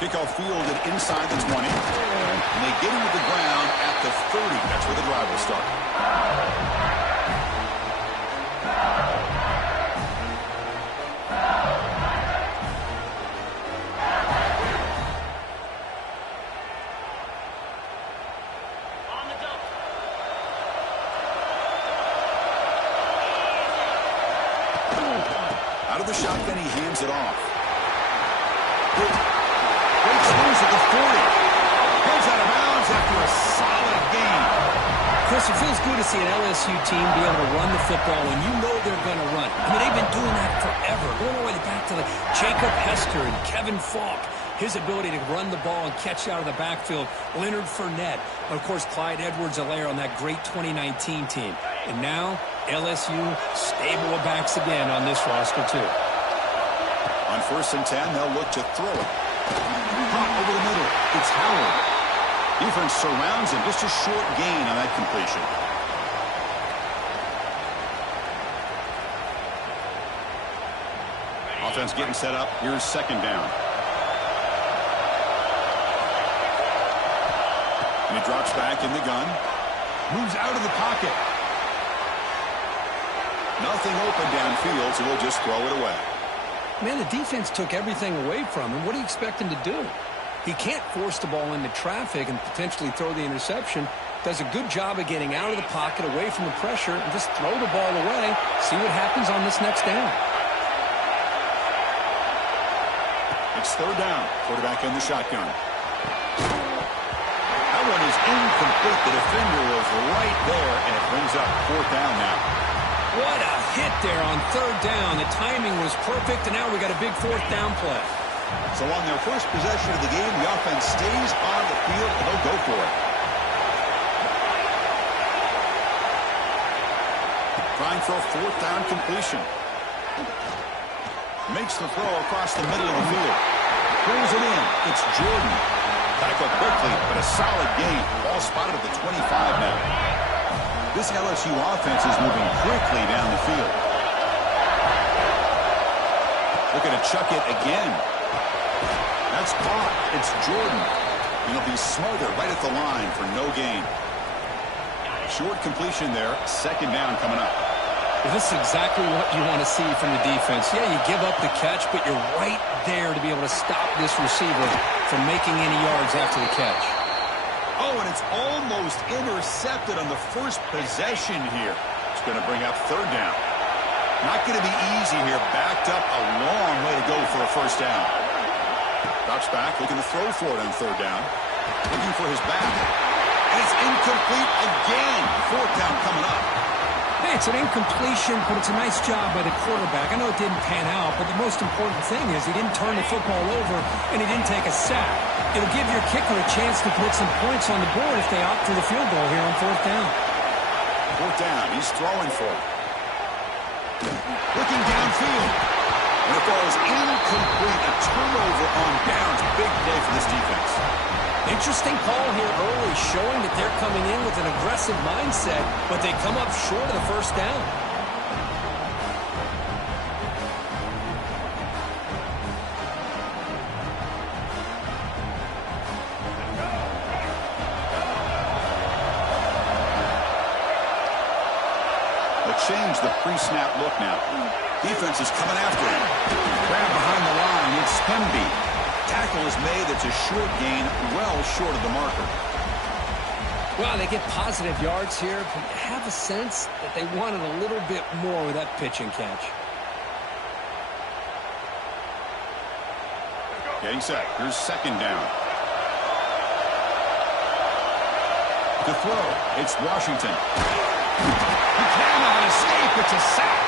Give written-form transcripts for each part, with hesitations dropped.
Kickoff fielded inside the 20. And they get him to the ground at the 30. That's where the drive will start. Out of the shotgun, he hands it off. Breaks loose at the 40. Goes out of bounds after a solid gain. Chris, it feels good to see an LSU team be able to run the football when you know they're going to run. I mean, they've been doing that forever. Going all the way back to Jacob Hester and Kevin Falk. His ability to run the ball and catch out of the backfield. Leonard Fournette. Of course, Clyde Edwards-Helaire on that great 2019 team. And now, LSU stable of backs again on this roster, too. On 1st and 10, they'll look to throw it. Hot over the middle. It's Howard. Defense surrounds him. Just a short gain on that completion. Offense getting set up. Here's 2nd down. And he drops back in the gun. Moves out of the pocket. Nothing open downfield, so he'll just throw it away. Man, the defense took everything away from him. What do you expect him to do? He can't force the ball into traffic and potentially throw the interception. Does a good job of getting out of the pocket, away from the pressure, and just throw the ball away. See what happens on this next down. It's 3rd down. Quarterback in the shotgun. That one is incomplete. The defender was right there, and it brings up 4th down now. What a hit there on 3rd down. The timing was perfect, and now we got a big 4th down play. So on their first possession of the game, the offense stays on the field, and they'll go for it. Trying for a 4th down completion. Makes the throw across the middle of the field. Pulls it in. It's Jordan. Tackled quickly, but a solid gain. Ball spotted at the 25 now. This LSU offense is moving quickly down the field. Looking to chuck it again. That's caught. It's Jordan. And he'll be smothered right at the line for no gain. Short completion there. 2nd down coming up. Well, this is exactly what you want to see from the defense. Yeah, you give up the catch, but you're right there to be able to stop this receiver from making any yards after the catch. Oh, and it's almost intercepted on the first possession here. It's going to bring up 3rd down. Not going to be easy here. Backed up a long way to go for a 1st down. Drops back, looking to throw for it on 3rd down. Looking for his back. And it's incomplete again. 4th down coming up. Hey, it's an incompletion, but it's a nice job by the quarterback. I know it didn't pan out, but the most important thing is he didn't turn the football over and he didn't take a sack. It'll give your kicker a chance to put some points on the board if they opt for the field goal here on 4th down. 4th down, he's throwing for it. Looking downfield. And the ball is incomplete. A turnover on downs. Big play for this defense. Interesting call here early, showing that they're coming in with an aggressive mindset, but they come up short of the 1st down. They'll change the pre-snap look now. Defense is coming after him. Grab behind the line. It's Spemby. Tackle is made. It's a short gain, well short of the marker. Well, they get positive yards here, but you have a sense that they wanted a little bit more with that pitch and catch. Getting set. Here's 2nd down. To throw, it's Washington. He cannot escape. It's a sack.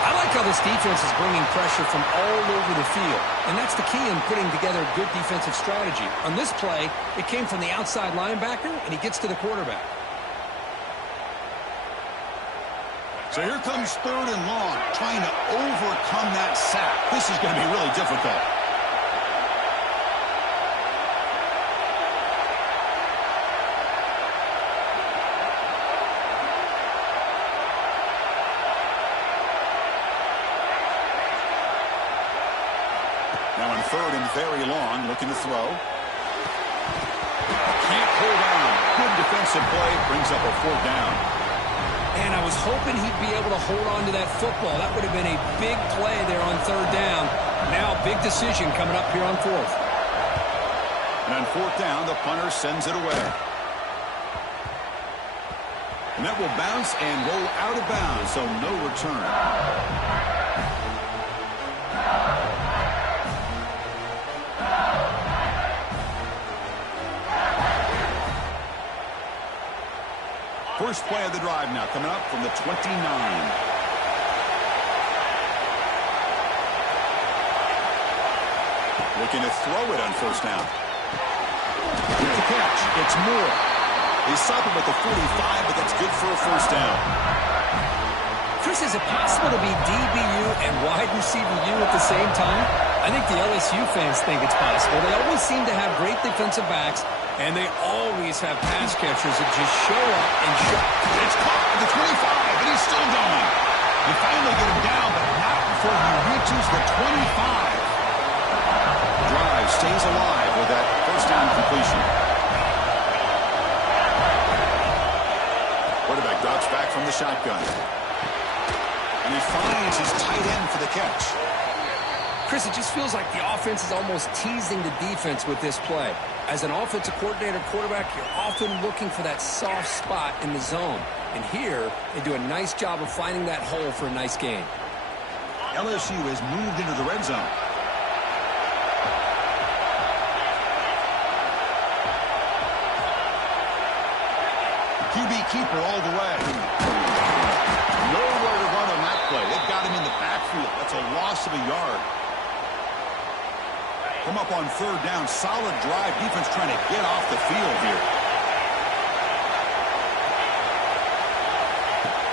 I like how this defense is bringing pressure from all over the field, and that's the key in putting together a good defensive strategy. On this play, it came from the outside linebacker, and he gets to the quarterback. So here comes 3rd and long, trying to overcome that sack. This is going to be really difficult. Now on third and very long, looking to throw. Can't hold on. Good defensive play. Brings up a fourth down. And I was hoping he'd be able to hold on to that football. That would have been a big play there on third down. Now big decision coming up here on fourth. And on fourth down, the punter sends it away. And that will bounce and roll out of bounds, so no return. First play of the drive now coming up from the 29. Looking to throw it on first down. With the catch, it's Moore. They stop him at the 45, but that's good for a first down. Chris, is it possible to be DBU and wide receiver U at the same time? I think the LSU fans think it's possible. They always seem to have great defensive backs, and they always have pass catchers that just show up and shut. It's caught at the 25, and he's still going. They finally get him down, but not before he reaches the 25. The drive stays alive with that first down completion. Quarterback drops back from the shotgun. And he finds his tight end for the catch. Chris, it just feels like the offense is almost teasing the defense with this play. As an offensive coordinator, quarterback, you're often looking for that soft spot in the zone. And here, they do a nice job of finding that hole for a nice gain. LSU has moved into the red zone. QB keeper all the way. Nowhere to run on that play. They got him in the backfield. That's a loss of a yard. Come up on third down. Solid drive. Defense trying to get off the field here.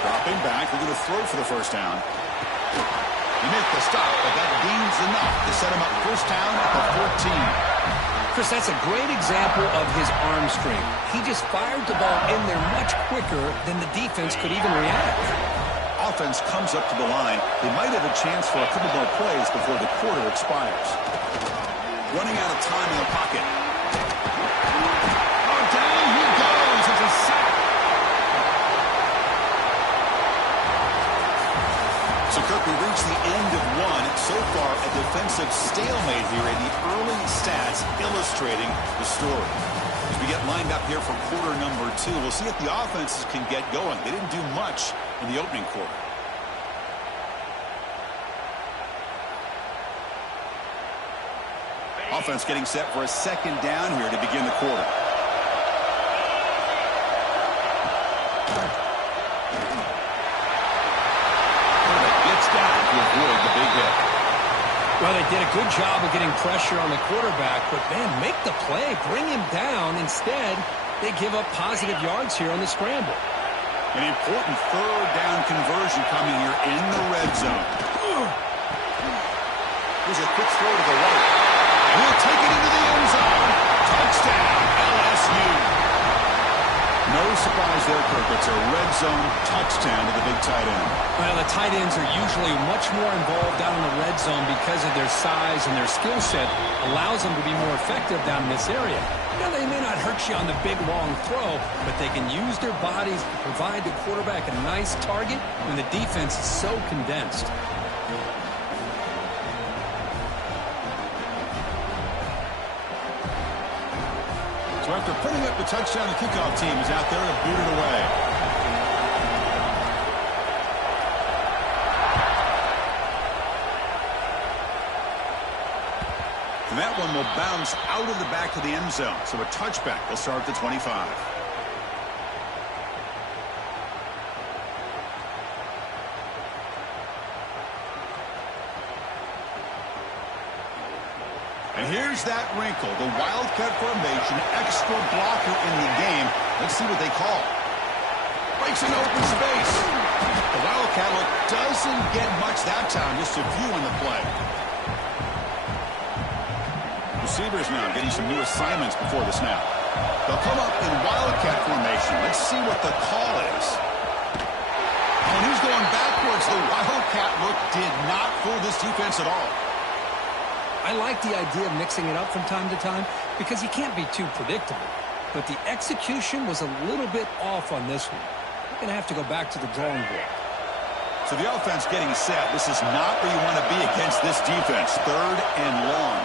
Dropping back. They're going to throw for the first down. He missed the stop, but that gains enough to set him up first down at the 14. Chris, that's a great example of his arm strength. He just fired the ball in there much quicker than the defense could even react. Offense comes up to the line. They might have a chance for a couple more plays before the quarter expires. Running out of time in the pocket. Oh, down he goes. It's a sack. So, Kirk, we reached the end of one. So far, a defensive stalemate here in the early stats illustrating the story. As we get lined up here for quarter number two, we'll see if the offenses can get going. They didn't do much in the opening quarter. Offense getting set for a second down here to begin the quarter. Gets down to avoid the big hit. Well, they did a good job of getting pressure on the quarterback, but, man, make the play. Bring him down. Instead, they give up positive yards here on the scramble. An important third down conversion coming here in the red zone. Here's a quick throw to the right. He'll take it into the end zone. Touchdown, LSU. No surprise there, Kirk. It's a red zone touchdown to the big tight end. Well, the tight ends are usually much more involved down in the red zone because of their size, and their skill set allows them to be more effective down in this area. Now, they may not hurt you on the big, long throw, but they can use their bodies to provide the quarterback a nice target when the defense is so condensed. So after putting up the touchdown, the kickoff team is out there to boot it away. And that one will bounce out of the back of the end zone. So a touchback will start at the 25. And here's that wrinkle, the Wildcat formation, extra blocker in the game. Let's see what they call. Breaks an open space. The Wildcat look doesn't get much that time, just a few on the play. Receivers now getting some new assignments before the snap. They'll come up in Wildcat formation. Let's see what the call is. And he's going backwards. The Wildcat look did not fool this defense at all. I like the idea of mixing it up from time to time because you can't be too predictable. But the execution was a little bit off on this one. We're going to have to go back to the drawing board. So the offense getting set. This is not where you want to be against this defense. 3rd and long.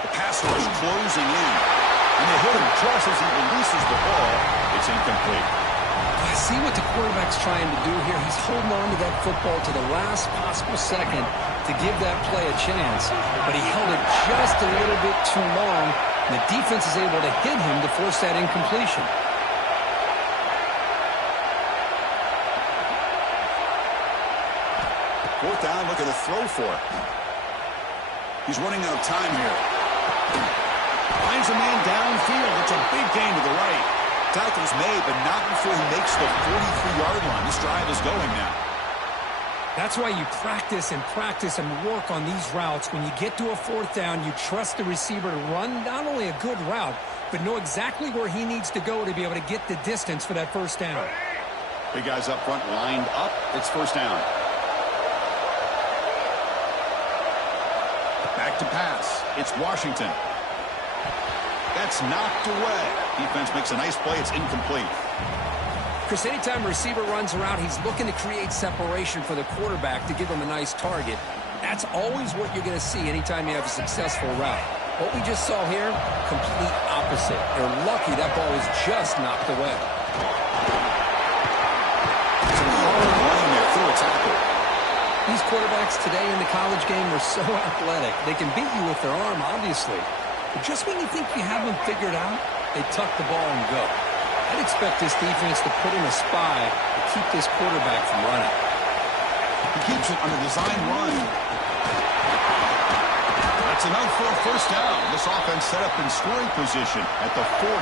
The pass rush closing in. And they hit him just as he releases the ball. It's incomplete. I see what the quarterback's trying to do here. He's holding on to that football to the last possible second to give that play a chance. But he held it just a little bit too long. And the defense is able to hit him to force that incompletion. 4th down, looking to throw for it. He's running out of time here. Finds a man downfield. It's a big gain to the right. Tackle's made, but not before he makes the 43-yard line. This drive is going now. That's why you practice and work on these routes. When you get to a 4th down, you trust the receiver to run not only a good route, but know exactly where he needs to go to be able to get the distance for that 1st down. Big guys up front lined up. It's 1st down. Back to pass. It's Washington. That's knocked away. Defense makes a nice play. It's incomplete. Chris, anytime a receiver runs around, he's looking to create separation for the quarterback to give him a nice target. That's always what you're going to see anytime you have a successful route. What we just saw here, complete opposite. They're lucky that ball was just knocked away. Some hard line there through a tackle. These quarterbacks today in the college game are so athletic. They can beat you with their arm, obviously. But just when you think you have them figured out, they tuck the ball and go. I'd expect this defense to put in a spy to keep this quarterback from running. He keeps it on a design run. That's enough for a 1st down. This offense set up in scoring position at the 40.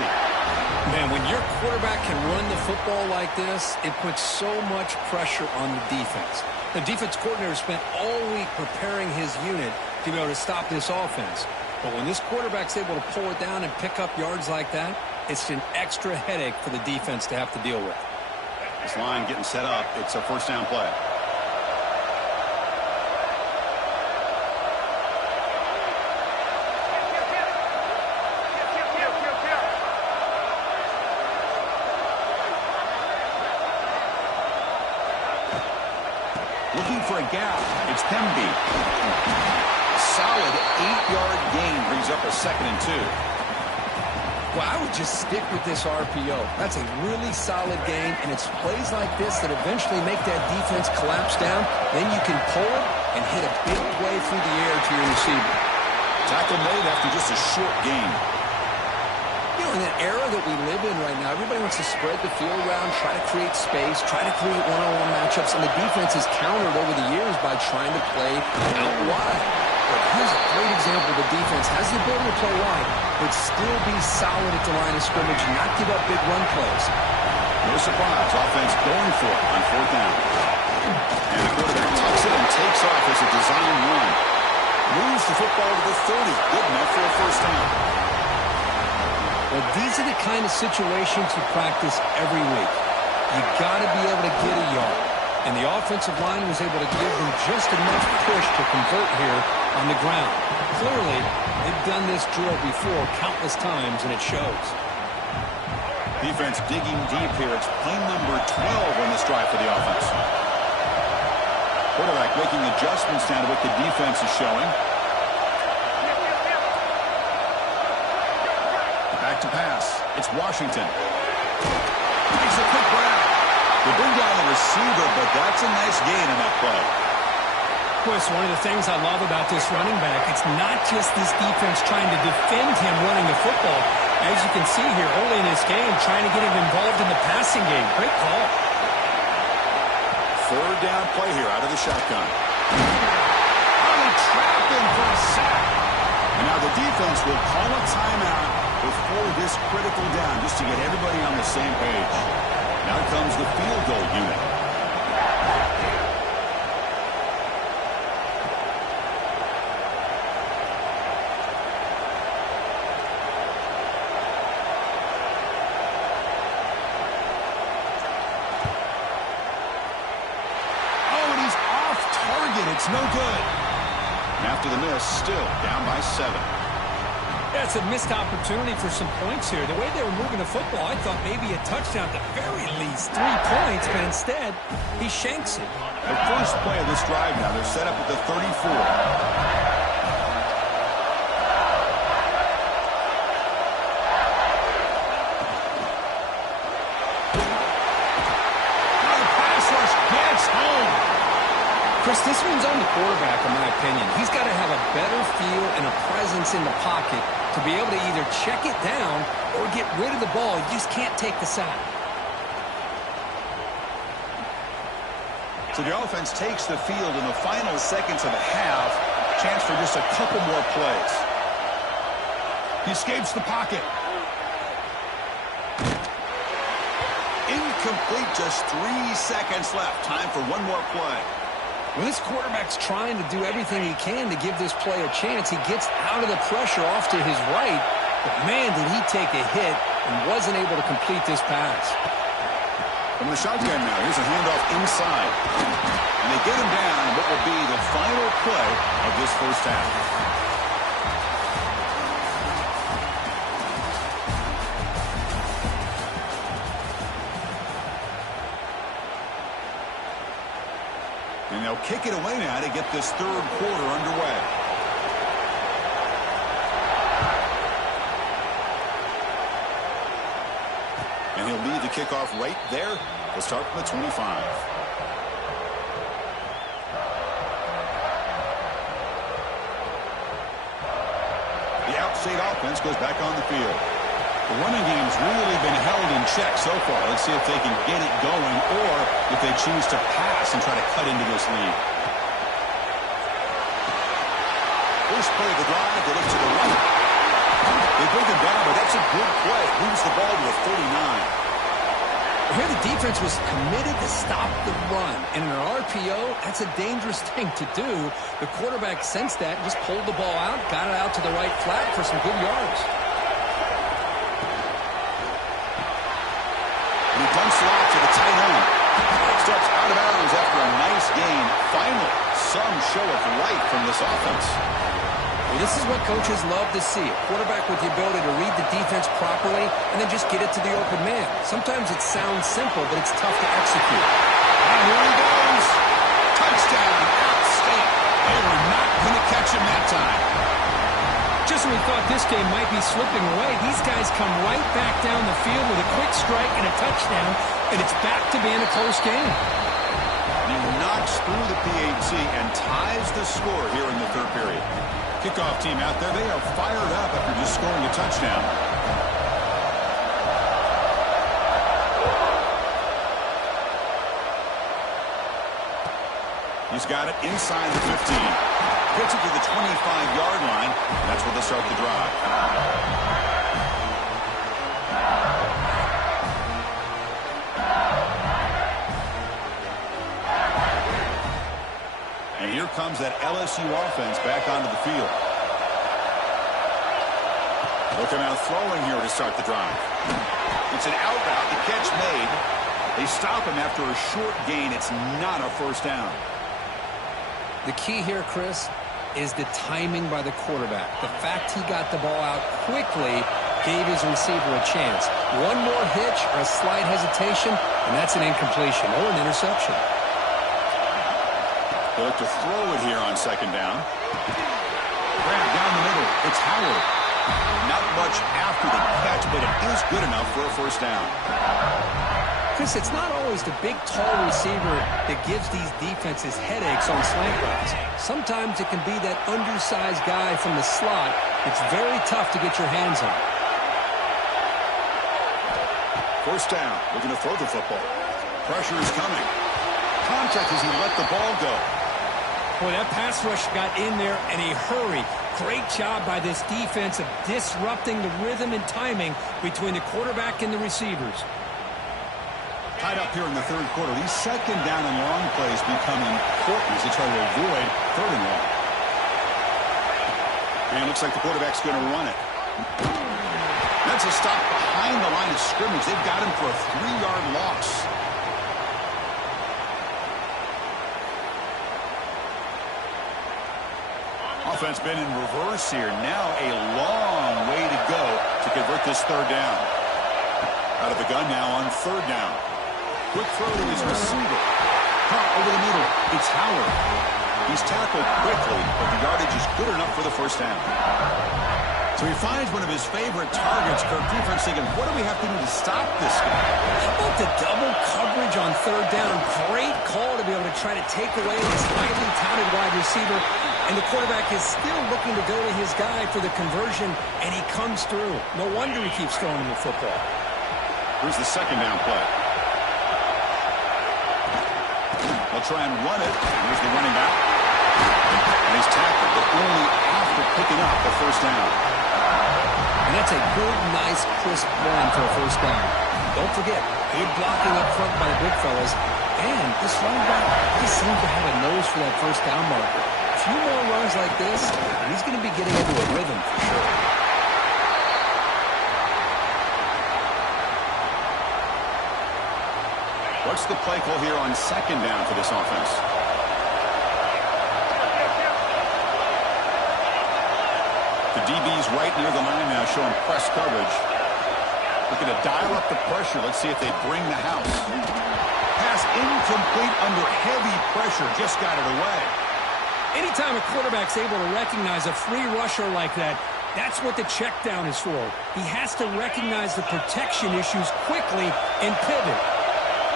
Man, when your quarterback can run the football like this, it puts so much pressure on the defense. The defense coordinator spent all week preparing his unit to be able to stop this offense. But when this quarterback's able to pull it down and pick up yards like that, it's an extra headache for the defense to have to deal with. This line getting set up. It's a 1st down play. Looking for a gap. It's Pemby. Solid 8-yard gain brings up a 2nd and 2. Well, I would just stick with this RPO. That's a really solid game, and it's plays like this that eventually make that defense collapse down. Then you can pull it and hit a big play through the air to your receiver. Tackle made after just a short gain. You know, in that era that we live in right now, everybody wants to spread the field around, try to create space, try to create one-on-one matchups, and the defense has countered over the years by trying to play out wide. But here's a great example. The defense has the ability to play wide, but still be solid at the line of scrimmage and not give up big run plays. No surprise. Offense going for it on 4th down. And the quarterback tucks it and takes off as a design run. Moves the football to the 30. Good enough for a 1st down. Well, these are the kind of situations you practice every week. You got to be able to get a yard. And the offensive line was able to give them just enough push to convert here on the ground. Clearly, they've done this drill before countless times, and it shows. Defense digging deep here. It's play number 12 on this drive for the offense. Quarterback making adjustments down to what the defense is showing. Back to pass. It's Washington. Makes a quick grab. They bring down the receiver, but that's a nice gain in that play. Of course, one of the things I love about this running back, it's not just this defense trying to defend him running the football. As you can see here, early in this game, trying to get him involved in the passing game. Great call. 3rd down play here out of the shotgun. They trap him for a sack. And now the defense will call a timeout before this critical down, just to get everybody on the same page. Now comes the field goal unit. Oh, and he's off target. It's no good. After the miss, still down by 7. That's a missed opportunity for some points here. The way they were moving the football, I thought maybe a touchdown at the very least. 3 points, but instead, he shanks it. The first play of this drive now, they're set up at the 34. Chris, this one's on the quarterback, in my opinion. He's got to have a better feel and a presence in the pocket to be able to either check it down or get rid of the ball. You just can't take the sack. So the offense takes the field in the final seconds of the half. Chance for just a couple more plays. He escapes the pocket. Incomplete, just 3 seconds left. Time for one more play. Well, this quarterback's trying to do everything he can to give this play a chance. He gets out of the pressure off to his right, but man, did he take a hit and wasn't able to complete this pass. From the shotgun now, here's a handoff inside. And they get him down in what will be the final play of this first half. And they'll kick it away now to get this third quarter underway. And he'll lead the kickoff right there. We'll start from the 25. The outside offense goes back on the field. The running game's really been held in check so far. Let's see if they can get it going or if they choose to pass and try to cut into this lead. First play of the drive, they look to the right. They bring him down, but that's a good play. Moves the ball to the 39. Here the defense was committed to stop the run. In an RPO, that's a dangerous thing to do. The quarterback sensed that, just pulled the ball out, got it out to the right flat for some good yards. He dumps it off to the tight end. Steps out of bounds after a nice gain. Finally, some show of life from this offense. Well, this is what coaches love to see. A quarterback with the ability to read the defense properly and then just get it to the open man. Sometimes it sounds simple, but it's tough to execute. And here he goes. Touchdown, App State. They were not going to catch him that time. Just when we thought this game might be slipping away, these guys come right back down the field with a quick strike and a touchdown, and it's back to being a close game. He knocks through the PAT and ties the score here in the third period. Kickoff team out there, they are fired up after just scoring a touchdown. He's got it inside the 15. Gets it to the 25-yard line. That's where they start the drive. And here comes that LSU offense back onto the field. Looking out throwing here to start the drive. It's an out route. The catch made. They stop him after a short gain. It's not a first down. The key here, Chris, is the timing by the quarterback. The fact he got the ball out quickly gave his receiver a chance. One more hitch or a slight hesitation, and that's an incompletion or an interception. They look to throw it here on second down. Grab down the middle. It's Howard. Not much after the catch, but it is good enough for a first down. Chris, it's not always the big, tall receiver that gives these defenses headaches on slant routes. Sometimes it can be that undersized guy from the slot. It's very tough to get your hands on. First down, looking to throw the football. Pressure is coming. Contact as he let the ball go. Boy, that pass rush got in there in a hurry. Great job by this defense of disrupting the rhythm and timing between the quarterback and the receivers. Tied up here in the third quarter. These second down and long plays become important as they try to avoid third and long. And it looks like the quarterback's going to run it. That's a stop behind the line of scrimmage. They've got him for a 3-yard loss. Offense been in reverse here. Now a long way to go to convert this third down. Out of the gun now on third down. Quick throw to his receiver. Caught over the middle. It's Howard. He's tackled quickly, but the yardage is good enough for the first down. So he finds one of his favorite targets. Kirk, defense thinking, what do we have to do to stop this guy? How about the double coverage on third down? Great call to be able to try to take away this highly touted wide receiver. And the quarterback is still looking to go to his guy for the conversion, and he comes through. No wonder he keeps throwing him the football. Here's the second down play. They'll try and run it. Here's the running back. And he's tackled, but only after picking up the first down. And that's a good, nice, crisp run for a first down. Don't forget, good blocking up front by the big fellas. And this running back just seems to have a nose for that first down marker. A few more runs like this, and he's going to be getting into a rhythm for sure. What's the play call here on second down for this offense? The DB's right near the line now, showing press coverage. Looking to dial up the pressure. Let's see if they bring the house. Pass incomplete under heavy pressure. Just got it away. Anytime a quarterback's able to recognize a free rusher like that, that's what the check down is for. He has to recognize the protection issues quickly and pivot.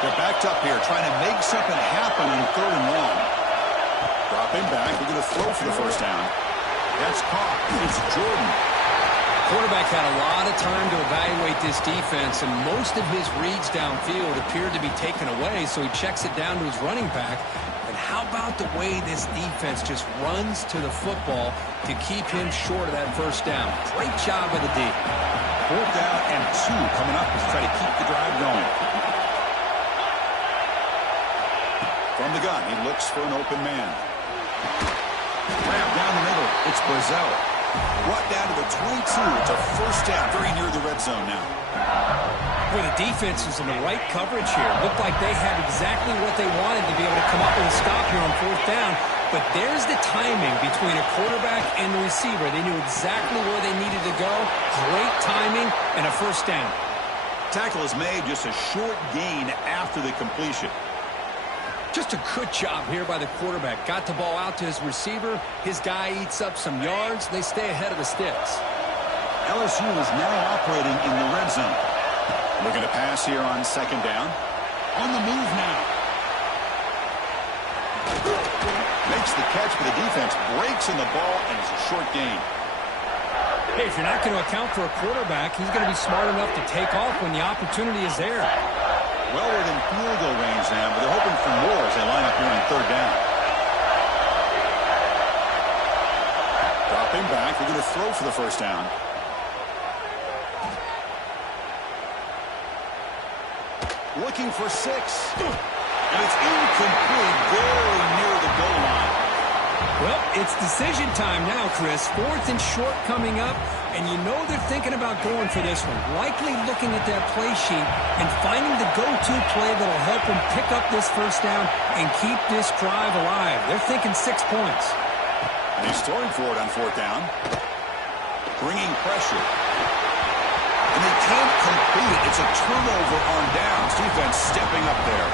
They're backed up here, trying to make something happen on third and long. Dropping back. They're going to throw for the first down. That's caught. It's Jordan. Quarterback had a lot of time to evaluate this defense, and most of his reads downfield appeared to be taken away, so he checks it down to his running back. And how about the way this defense just runs to the football to keep him short of that first down? Great job by the D. Fourth down and 2 coming up to try to keep the drive going. From the gun, he looks for an open man. Grab down the middle. It's Brazzell. Brought down to the 22. It's a first down, very near the red zone now. Boy, the defense is in the right coverage here. Looked like they had exactly what they wanted to be able to come up with a stop here on fourth down. But there's the timing between a quarterback and the receiver. They knew exactly where they needed to go. Great timing and a first down. Tackle is made, just a short gain after the completion. Just a good job here by the quarterback. Got the ball out to his receiver. His guy eats up some yards. They stay ahead of the sticks. LSU is now operating in the red zone. Looking to pass here on second down. On the move now. Makes the catch, but the defense breaks in the ball, and it's a short gain. Hey, if you're not going to account for a quarterback, he's going to be smart enough to take off when the opportunity is there. Well within field goal range now, but they're hoping for more as they line up here on third down. Dropping back. They're going to throw for the first down. Looking for 6. And it's incomplete, very near the goal line. Well, it's decision time now, Chris. Fourth and short coming up, and you know they're thinking about going for this one. Likely looking at that play sheet and finding the go-to play that'll help them pick up this first down and keep this drive alive. They're thinking 6 points. And he's throwing for it on fourth down. Bringing pressure. And they can't complete it. It's a turnover on downs. Defense stepping up there.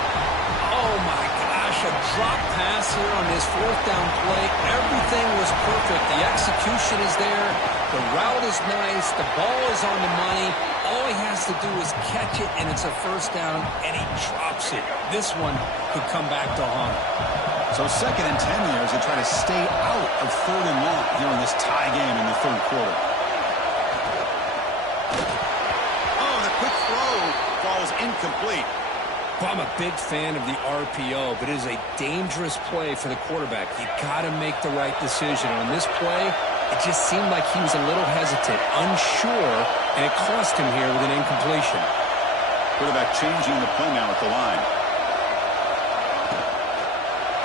Oh, my gosh, a drop pass here on this fourth down play. Everything was perfect. The execution is there. The route is nice. The ball is on the money. All he has to do is catch it, and it's a first down, and he drops it. This one could come back to haunt him. So second and 10 here as they try to stay out of third and long here in this tie game in the third quarter. Oh, the quick throw falls incomplete. Well, I'm a big fan of the RPO, but it is a dangerous play for the quarterback. You got to make the right decision. On this play, it just seemed like he was a little hesitant, unsure, and it cost him here with an incompletion. Quarterback changing the play now at the line.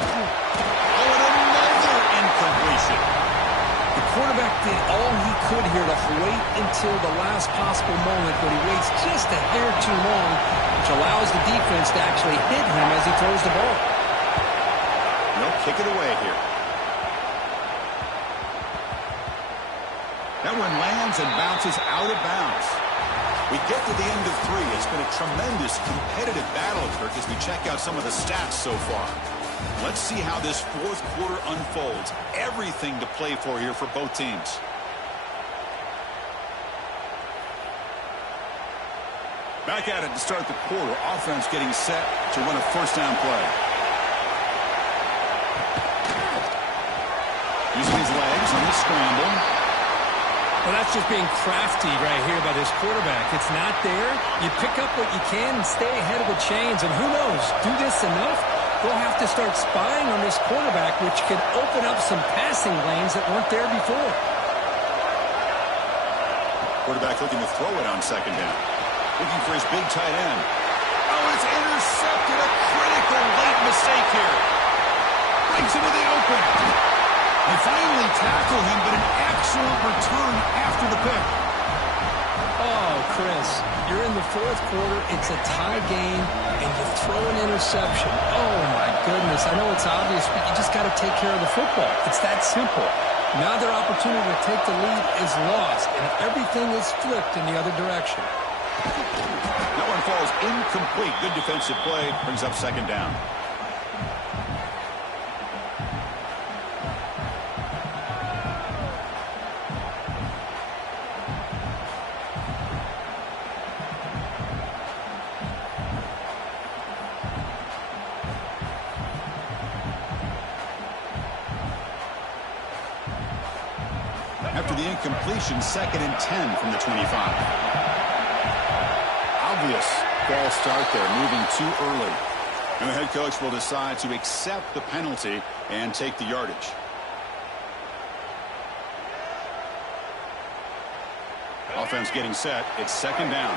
Oh, and another incompletion. The quarterback did all he could here to wait until the last possible moment, but he waits just a hair too long, which allows the defense to actually hit him as he throws the ball. They'll kick it away here. That one lands and bounces out of bounds. We get to the end of 3. It's been a tremendous competitive battle, Kirk, as we check out some of the stats so far. Let's see how this fourth quarter unfolds. Everything to play for here for both teams. Back at it to start the quarter. Offense getting set to run a first down play. Using his legs on the scramble. Well, that's just being crafty right here by this quarterback. It's not there. You pick up what you can and stay ahead of the chains. And who knows, do this enough, they'll have to start spying on this quarterback, which could open up some passing lanes that weren't there before. Quarterback looking to throw it on second down. Looking for his big tight end. Oh, it's intercepted. A critical late mistake here. Brings him to the open. They finally tackle him, but an excellent return after the pick. Oh, Chris, you're in the fourth quarter. It's a tie game, and you throw an interception. Oh, my goodness. I know it's obvious, but you just got to take care of the football. It's that simple. Now their opportunity to take the lead is lost, and everything is flipped in the other direction. That one falls incomplete. Good defensive play. Brings up second down. After the incompletion, 2nd and 10 from the 25. Obvious false start there, moving too early. And the head coach will decide to accept the penalty and take the yardage. Offense getting set. It's second down.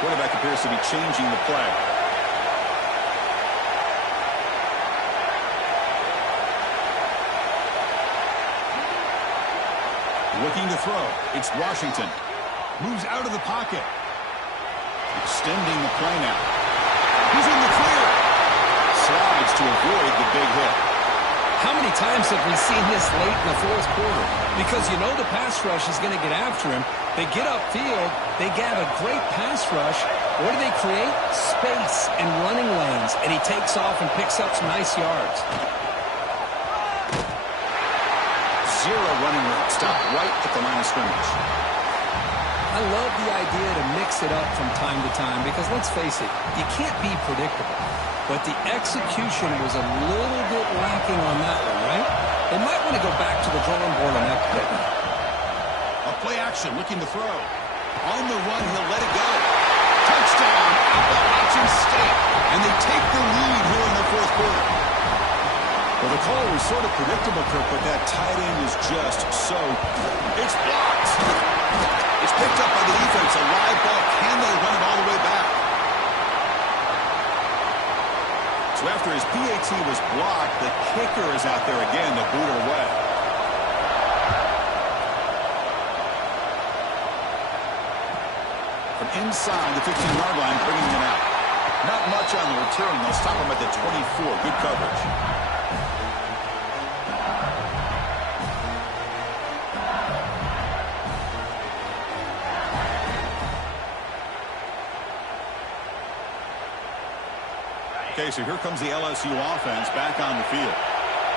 Quarterback appears to be changing the play. Looking to throw. It's Washington. Moves out of the pocket. Extending the play now. He's in the clear. Slides to avoid the big hit. How many times have we seen this late in the fourth quarter? Because you know the pass rush is going to get after him. They get upfield. They have a great pass rush. What do they create? Space and running lanes. And he takes off and picks up some nice yards. Zero running room. Stop right at the line of scrimmage. I love the idea to mix it up from time to time because, let's face it, you can't be predictable. But the execution was a little bit lacking on that one, right? They might want to go back to the drawing board on that play. A play action, looking to throw. On the run, he'll let it go. Touchdown, Appalachian State. And they take the lead here in the fourth quarter. Well, the call was sort of predictable, Kirk, but that tight end is just so... It's blocked. It's picked up by the defense. A live ball. Can they run it all the way back? So after his PAT was blocked, the kicker is out there again to boot it away. From inside the 15-yard line, bringing it out. Not much on the return. They'll stop him at the 24. Good coverage. Okay, so here comes the LSU offense back on the field.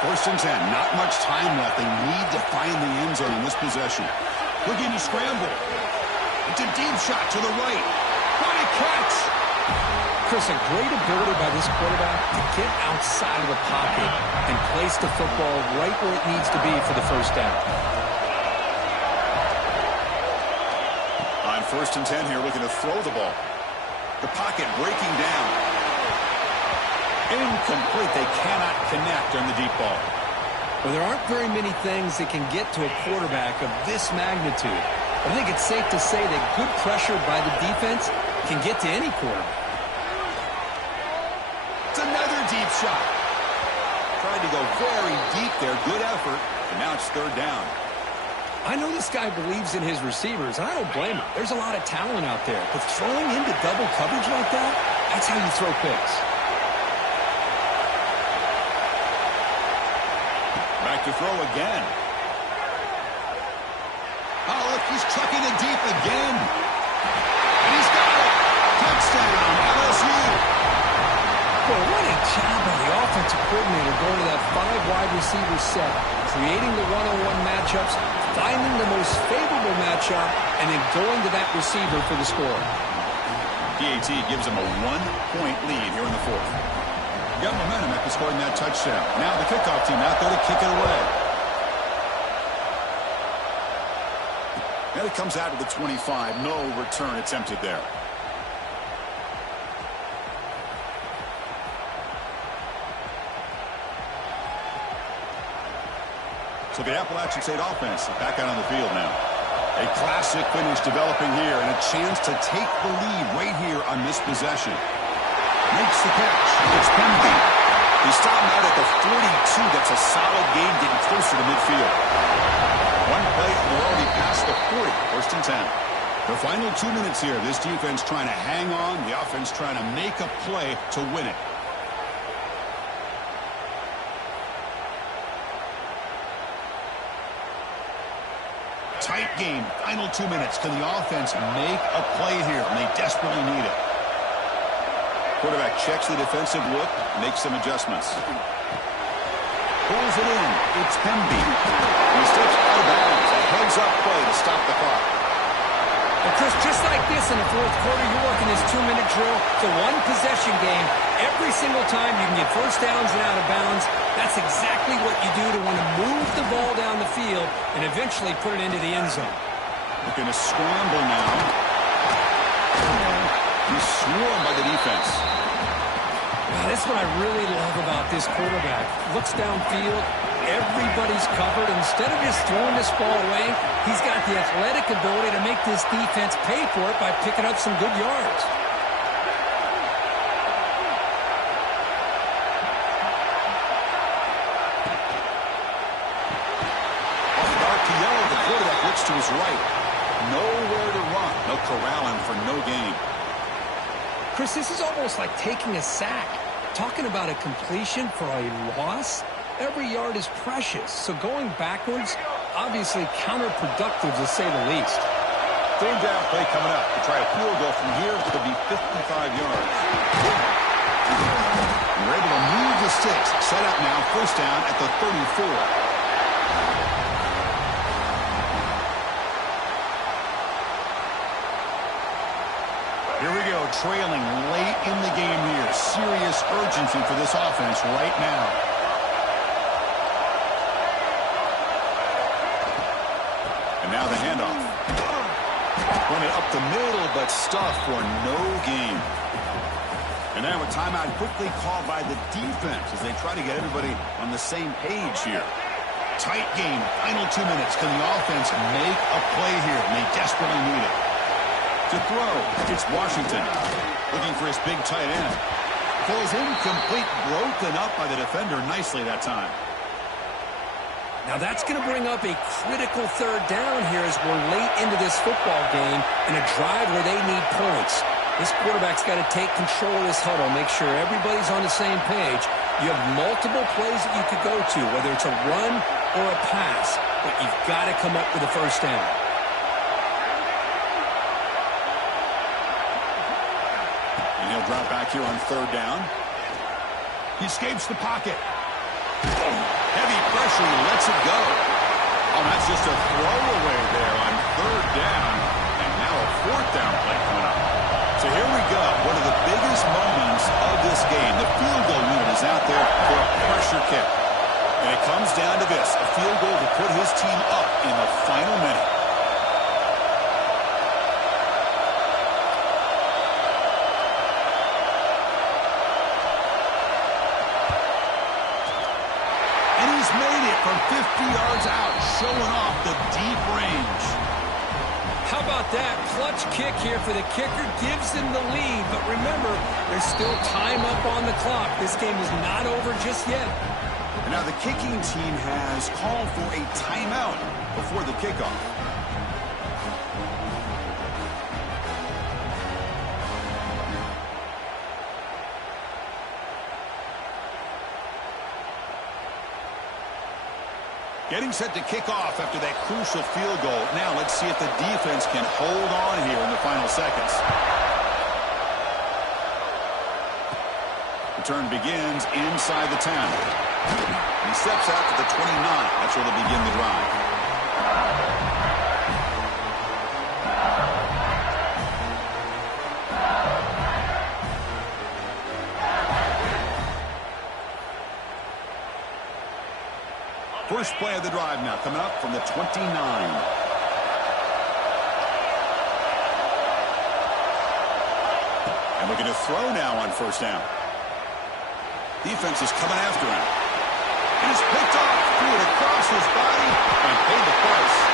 1st and 10, not much time left. They need to find the end zone in this possession. Looking to scramble. It's a deep shot to the right. What a catch! Chris, a great ability by this quarterback to get outside of the pocket and place the football right where it needs to be for the first down. On 1st and 10 here, looking to throw the ball. The pocket breaking down. Incomplete. They cannot connect on the deep ball. Well, there aren't very many things that can get to a quarterback of this magnitude. I think it's safe to say that good pressure by the defense can get to any quarterback. It's another deep shot. Tried to go very deep there. Good effort. And now it's 3rd down. I know this guy believes in his receivers, and I don't blame him. There's a lot of talent out there. But throwing into double coverage like that, that's how you throw picks. Back to throw again. He's trucking it deep again. And he's got it. Touchdown, LSU. Well, what a job by the offensive coordinator going to that 5-wide receiver set, creating the one-on-one matchups, finding the most favorable matchup, and then going to that receiver for the score. PAT gives him a 1-point lead here in the fourth. Got momentum after scoring that touchdown. Now the kickoff team out there to kick it away. And it comes out to the 25. No return attempted there. So the Appalachian State offense is back out on the field now. A classic finish developing here and a chance to take the lead right here on this possession. Makes the catch. It's Pemby. He stopped out at the 42. That's a solid gain getting closer to midfield. One play and they're already past the 40. First and 10. The final 2 minutes here. This defense trying to hang on. The offense trying to make a play to win it. Tight game. Final 2 minutes. Can the offense make a play here? And they desperately need it. Quarterback checks the defensive look, makes some adjustments. Pulls it in. It's Pemby. He steps out of bounds. A heads-up play to stop the clock. Well, Chris, just like this in the fourth quarter, you're working this 2-minute drill. It's a one-possession game. Every single time you can get first downs and out of bounds. That's exactly what you do to want to move the ball down the field and eventually put it into the end zone. Looking to scramble now. He's swarmed by the defense. Wow, that's what I really love about this quarterback. Looks downfield, everybody's covered. Instead of just throwing this ball away, he's got the athletic ability to make this defense pay for it by picking up some good yards. Off the dark to yellow, the quarterback looks to his right. Nowhere to run. No corralling for no gain. Chris, this is almost like taking a sack. Talking about a completion for a loss, every yard is precious. So going backwards, obviously counterproductive to say the least. Third down play coming up to try a field goal from here. It could be 55 yards. We're able to move the sticks. Set up now, first down at the 34. Here we go, trailing late in the game here. Serious urgency for this offense right now. And now the handoff. Run it up the middle, but stuffed for no gain. And now a timeout quickly called by the defense as they try to get everybody on the same page here. Tight game, final 2 minutes. Can the offense make a play here? And they desperately need it. To throw, it's Washington looking for his big tight end. Falls incomplete, broken up by the defender nicely that time. Now that's going to bring up a critical third down here as we're late into this football game in a drive where they need points. This quarterback's got to take control of this huddle, make sure everybody's on the same page. You have multiple plays that you could go to, whether it's a run or a pass, but you've got to come up with a first down. He'll drop back here on third down. He escapes the pocket. Heavy pressure, he lets it go. Oh, that's just a throwaway there on third down. And now a fourth down play coming up. So here we go. One of the biggest moments of this game. The field goal unit is out there for a pressure kick. And it comes down to this. A field goal to put his team up in the final minute. From 50 yards out, showing off the deep range. How about that? Clutch kick here for the kicker. Gives them the lead. But remember, there's still time up on the clock. This game is not over just yet. And now the kicking team has called for a timeout before the kickoff. Getting set to kick off after that crucial field goal. Now let's see if the defense can hold on here in the final seconds. Return begins inside the 10. He steps out to the 29. That's where they'll begin the drive. First play of the drive now coming up from the 29. And looking to throw now on first down. Defense is coming after him. And he's picked off, threw it across his body, and paid the price.